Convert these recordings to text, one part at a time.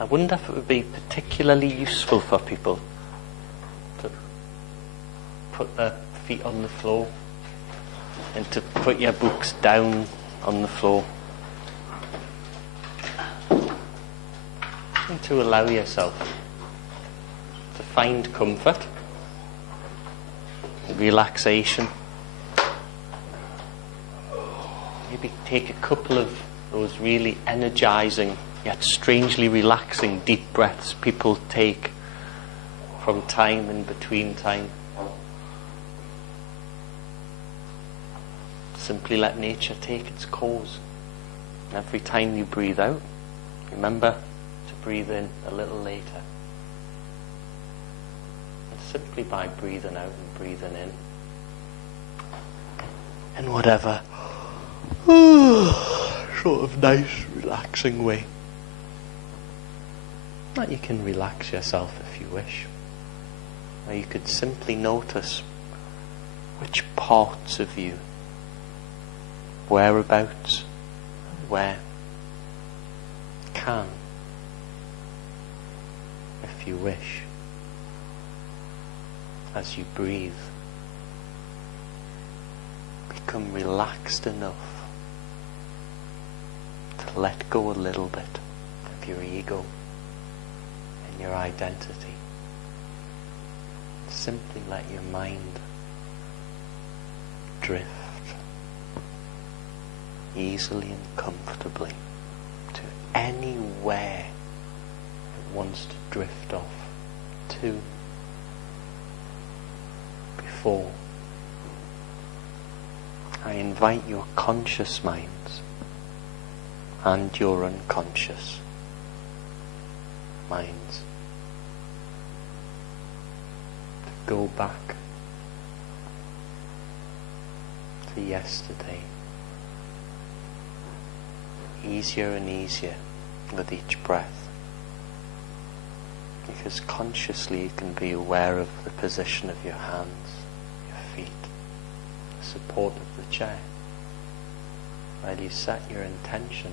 I wonder if it would be particularly useful for people to put their feet on the floor and to put your books down on the floor and to allow yourself to find comfort, relaxation. Maybe take a couple of those really energizing yet strangely relaxing deep breaths people take from time in between time. Simply let nature take its course. And every time you breathe out, remember to breathe in a little later. And simply by breathing out and breathing in whatever sort of nice, relaxing way that you can relax yourself if you wish. Or you could simply notice which parts of you, whereabouts, where can, if you wish, as you breathe, become relaxed enough to let go a little bit of your ego and your identity. Simply let your mind drift easily and comfortably to anywhere it wants to drift off to before. I invite your conscious minds and your unconscious minds to go back to yesterday, easier and easier with each breath, because consciously you can be aware of the position of your hands, your feet, the support of the chair, while you set your intention,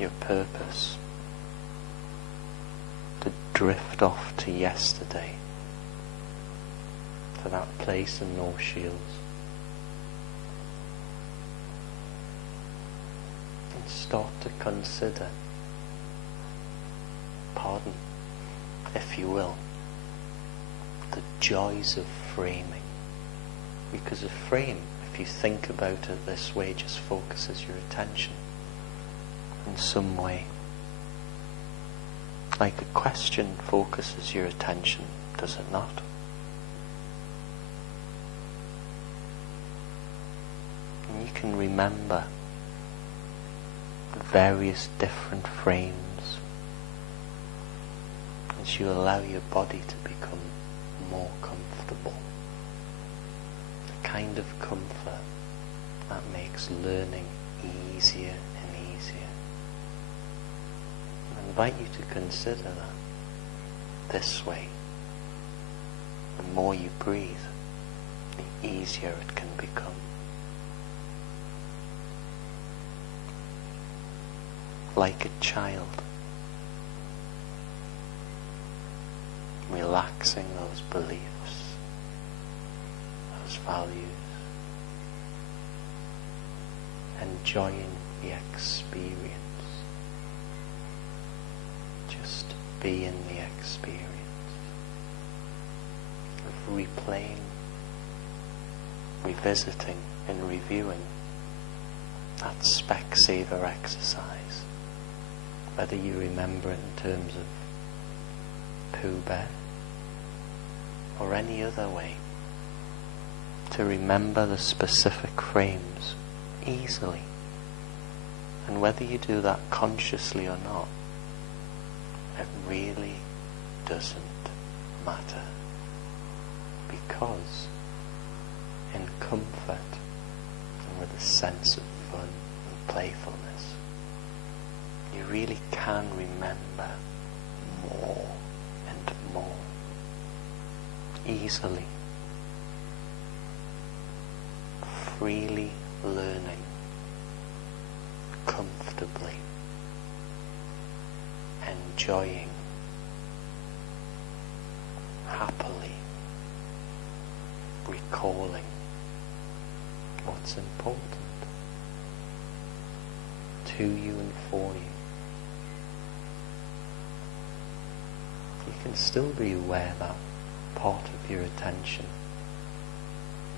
your purpose, to drift off to yesterday, to that place in no shields, and start to consider, pardon, if you will, the joys of framing. Because a frame, if you think about it this way, just focuses your attention in some way. Like a question focuses your attention, does it not? And you can remember the various different frames as you allow your body to become more comfortable. The kind of comfort that makes learning easier and easier. I invite you to consider that this way. The more you breathe, the easier it can become. Like a child, relaxing those beliefs, those values, enjoying the experience. Just be in the experience of replaying, revisiting and reviewing that Specsavor exercise. Whether you remember it in terms of Pooh Bear or any other way, to remember the specific frames easily. And whether you do that consciously or not, it really doesn't matter. Because in comfort and with a sense of fun and playfulness, you really can remember more and more easily, freely learning, comfortably, enjoying, happily recalling what's important to you and for you. You can still be aware that part of your attention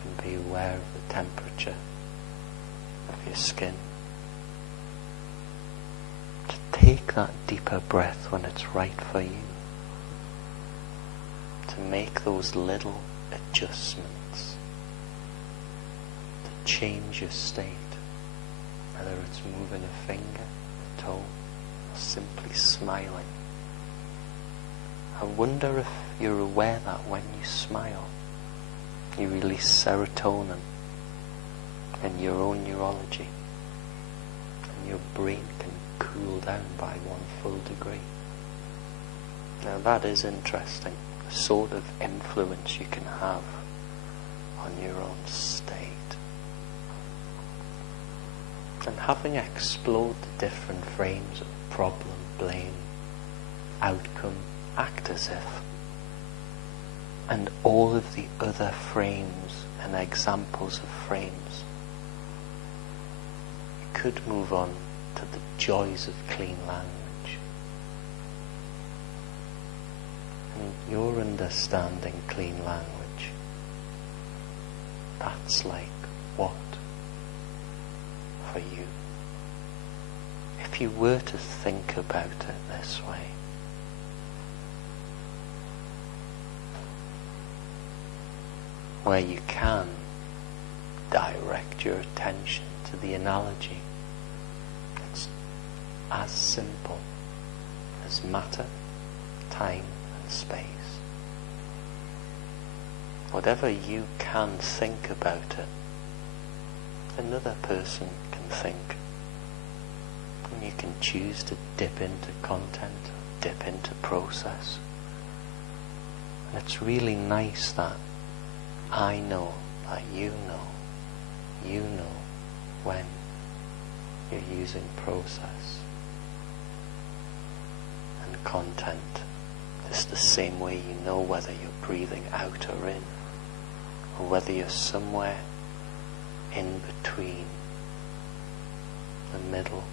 can be aware of the temperature of your skin. To take that deeper breath when it's right for you. To make those little adjustments. To change your state. Whether it's moving a finger, a toe, or simply smiling. I wonder if you're aware that when you smile, you release serotonin in your own neurology, and your brain can cool down by 1 full degree. Now that is interesting, the sort of influence you can have on your own state. And having explored the different frames of problem, blame, outcome, act as if, and all of the other frames and examples of frames, you could move on to the joys of clean language. And your understanding clean language, that's like what for you? If you were to think about it this way, where you can direct your attention to the analogy. It's as simple as matter, time and space. Whatever you can think about it, another person can think. And you can choose to dip into content, dip into process. And it's really nice that I know that you know when you're using process. And content is the same way you know whether you're breathing out or in, or whether you're somewhere in between the middle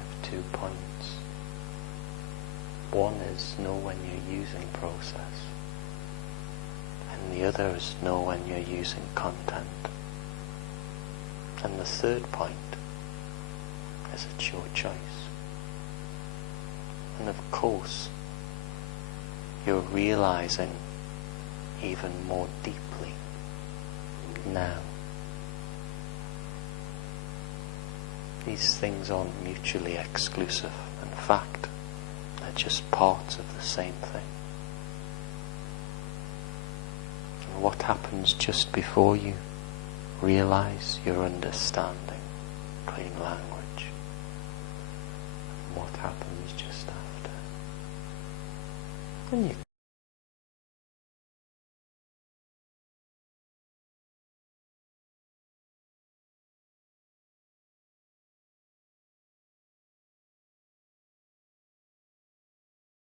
of 2 points. One is know when you're using process, and the other is know when you're using content. And the third point is it's your choice. And of course, you're realizing even more deeply now. These things aren't mutually exclusive. In fact, they're just parts of the same thing. And what happens just before you realize you're understanding clean language? And what happens just after? And you